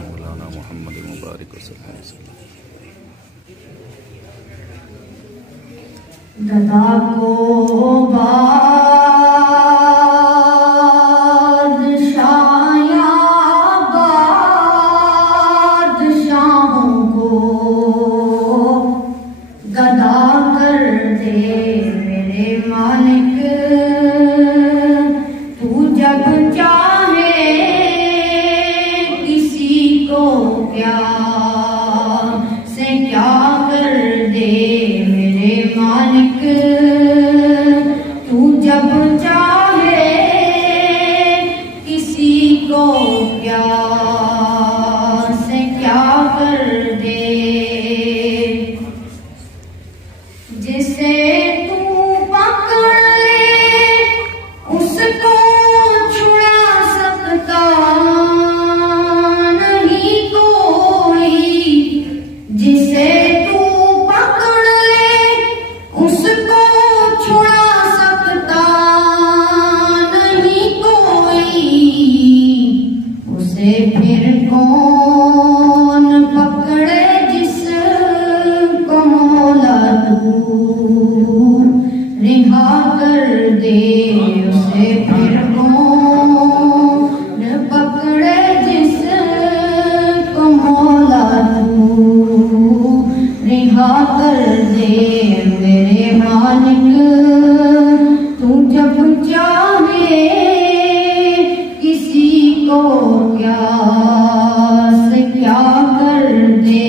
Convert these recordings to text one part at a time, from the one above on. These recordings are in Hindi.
मौलाना मोहम्मद मुबारक दादा को बादशाहों को गदा कर दे मेरे मालिक, तू जब चाहे किसी को क्या से क्या कर दे मेरे मालिक, तू जब चाहे किसी को क्या से क्या कर दे। जिसे तू पकड़ ले उसको छुड़ा सकता नहीं कोई, जिसे तू पकड़ ले उसको छुड़ा सकता नहीं कोई, उसे फिर कौन पकड़े जिसको मौला तू रिहा कर दे, उसे फिर कौन पकड़े जिसको मौला तू रिहा कर दे मेरे मालिक, तू जब चाहे किसी को क्या से क्या कर दे।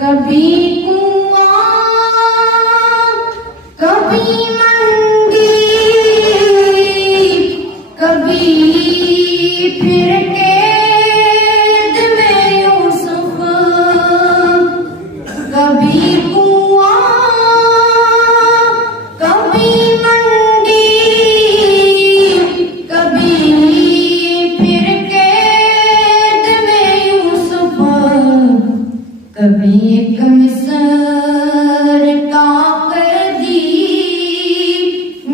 कभी कभी मंडी कभी फिर कैद में यूसुफ, कभी कुआं कभी मंडी कभी फिर कैद में यूसुफ, कभी एक मिस्र का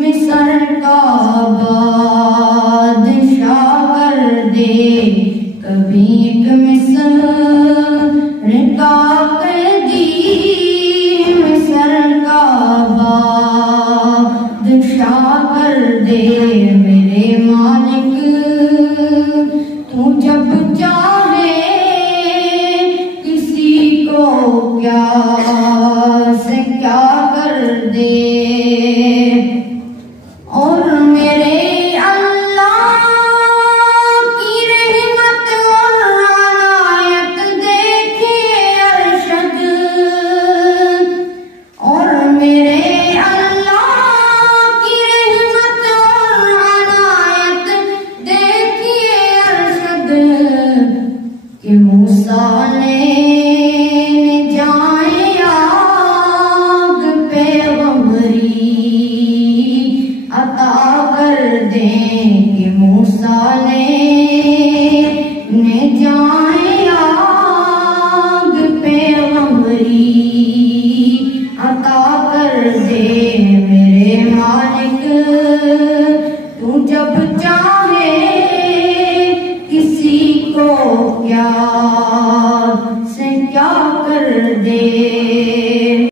मिस्र का बादशाह कर दे, कभी एक मिस्र का कैदी मिस्र का बादशाह कर दे